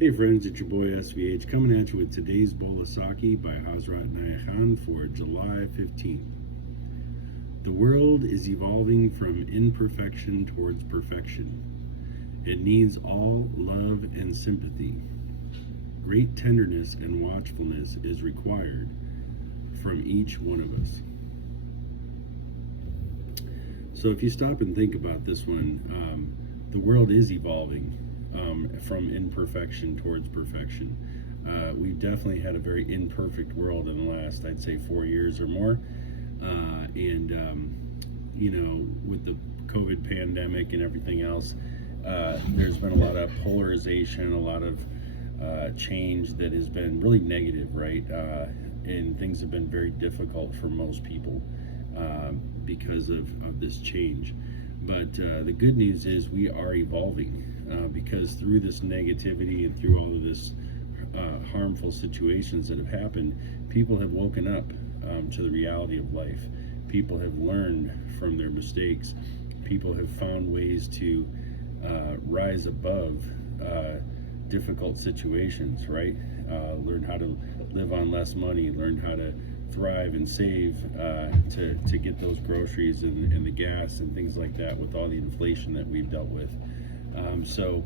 Hey friends, it's your boy SVH coming at you with today's bowl of Saki by Hazrat Nayahan for July 15th. The world is evolving from imperfection towards perfection. It needs all love and sympathy. Great tenderness and watchfulness is required from each one of us. So if you stop and think about this one, the world is evolving from imperfection towards perfection. We've definitely had a very imperfect world in the last, I'd say, 4 years or more. With the COVID pandemic and everything else, there's been a lot of polarization, a lot of change that has been really negative, right? And things have been very difficult for most people because of this change. But the good news is we are evolving because through this negativity and through all of this harmful situations that have happened, people have woken up to the reality of life. People have learned from their mistakes. People have found ways to rise above difficult situations, right? Learn how to live on less money, learn how to thrive and save to get those groceries and the gas and things like that with all the inflation that we've dealt with. So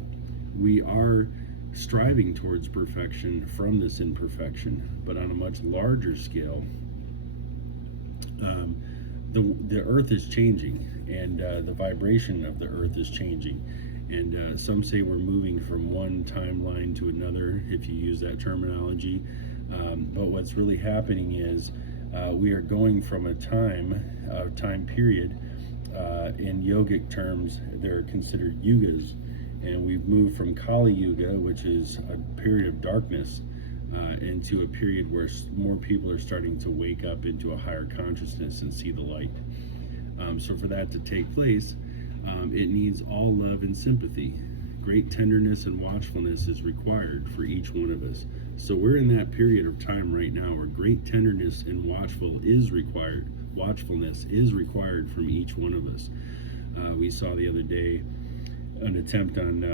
we are striving towards perfection from this imperfection, but on a much larger scale. The earth is changing, and the vibration of the earth is changing, and some say we're moving from one timeline to another, if you use that terminology. But what's really happening is we are going from a time period. In yogic terms, they're considered yugas, and we've moved from Kali Yuga, which is a period of darkness, into a period where more people are starting to wake up into a higher consciousness and see the light. So for that to take place, it needs all love and sympathy. Great tenderness and watchfulness is required for each one of us. So we're in that period of time right now where great tenderness and watchfulness is required from each one of us. We saw the other day an attempt on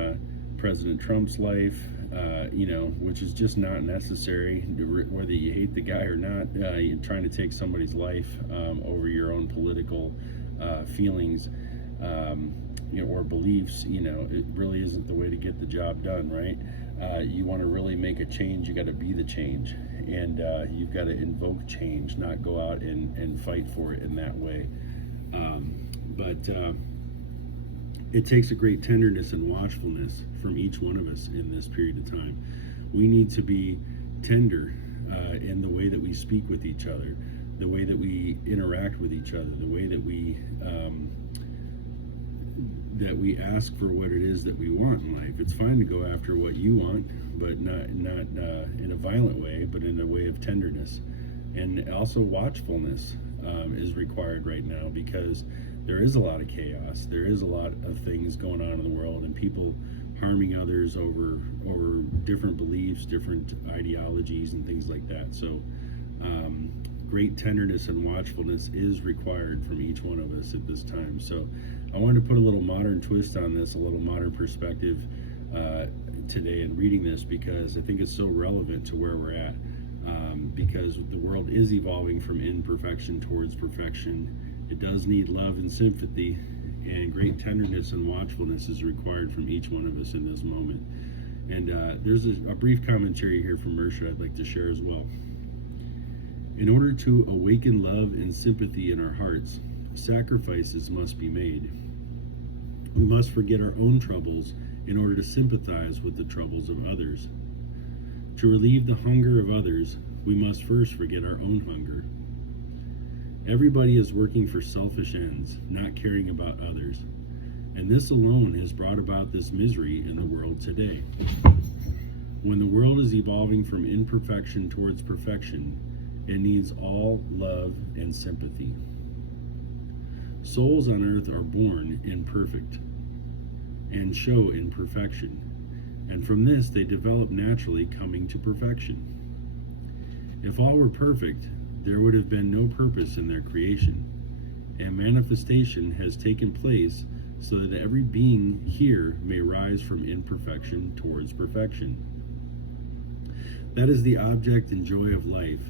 President Trump's life, which is just not necessary, whether you hate the guy or not. You're trying to take somebody's life over your own political feelings or beliefs. It really isn't the way to get the job done, right? You want to really make a change, you got to be the change, and you've got to invoke change, not go out and fight for it in that way. But it takes a great tenderness and watchfulness from each one of us in this period of time. We need to be tender in the way that we speak with each other, the way that we interact with each other, the way that we ask for what it is that we want in life. It's fine to go after what you want, but not in a violent way, but in a way of tenderness. And also watchfulness is required right now, because there is a lot of chaos. There is a lot of things going on in the world, and people harming others over different beliefs, different ideologies, and things like that. So great tenderness and watchfulness is required from each one of us at this time. So I wanted to put a little modern twist on this, a little modern perspective today in reading this, because I think it's so relevant to where we're at, because the world is evolving from imperfection towards perfection. It does need love and sympathy, and great tenderness and watchfulness is required from each one of us in this moment. And there's a brief commentary here from Mersha I'd like to share as well. In order to awaken love and sympathy in our hearts, sacrifices must be made. We must forget our own troubles in order to sympathize with the troubles of others. To relieve the hunger of others, we must first forget our own hunger. Everybody is working for selfish ends, not caring about others, and this alone has brought about this misery in the world today. When the world is evolving from imperfection towards perfection, it needs all love and sympathy. Souls on earth are born imperfect and show imperfection, and from this they develop naturally, coming to perfection. If all were perfect, there would have been no purpose in their creation, and manifestation has taken place so that every being here may rise from imperfection towards perfection. That is the object and joy of life,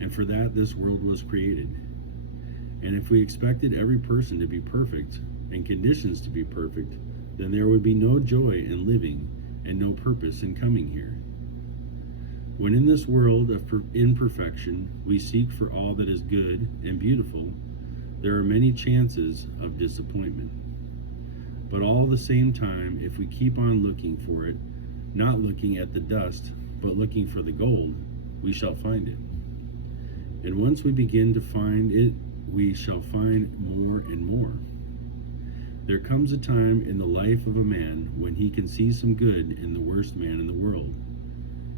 and for that this world was created. And if we expected every person to be perfect and conditions to be perfect, then there would be no joy in living and no purpose in coming here. When in this world of imperfection we seek for all that is good and beautiful, there are many chances of disappointment. But all the same time, if we keep on looking for it, not looking at the dust, but looking for the gold, we shall find it. And once we begin to find it, we shall find more and more. There comes a time in the life of a man when he can see some good in the worst man in the world.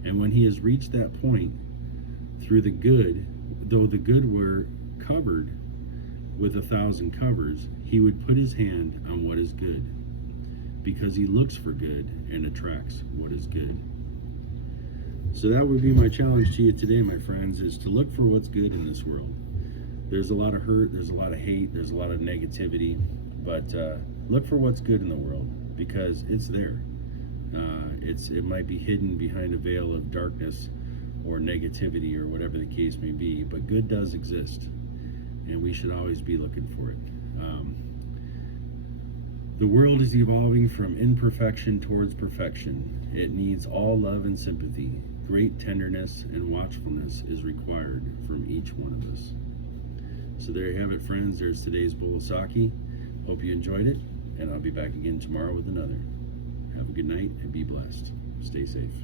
And when he has reached that point, through the good, though the good were covered with 1,000 covers, he would put his hand on what is good, because he looks for good and attracts what is good. So that would be my challenge to you today, my friends, is to look for what's good in this world. There's a lot of hurt, there's a lot of hate, there's a lot of negativity, but look for what's good in the world, because it's there. It might be hidden behind a veil of darkness or negativity or whatever the case may be, but good does exist, and we should always be looking for it. The world is evolving from imperfection towards perfection. It needs all love and sympathy. Great tenderness and watchfulness is required from each one of us. So there you have it, friends. There's today's bowl of Saki. Hope you enjoyed it, and I'll be back again tomorrow with another. Have a good night and be blessed. Stay safe.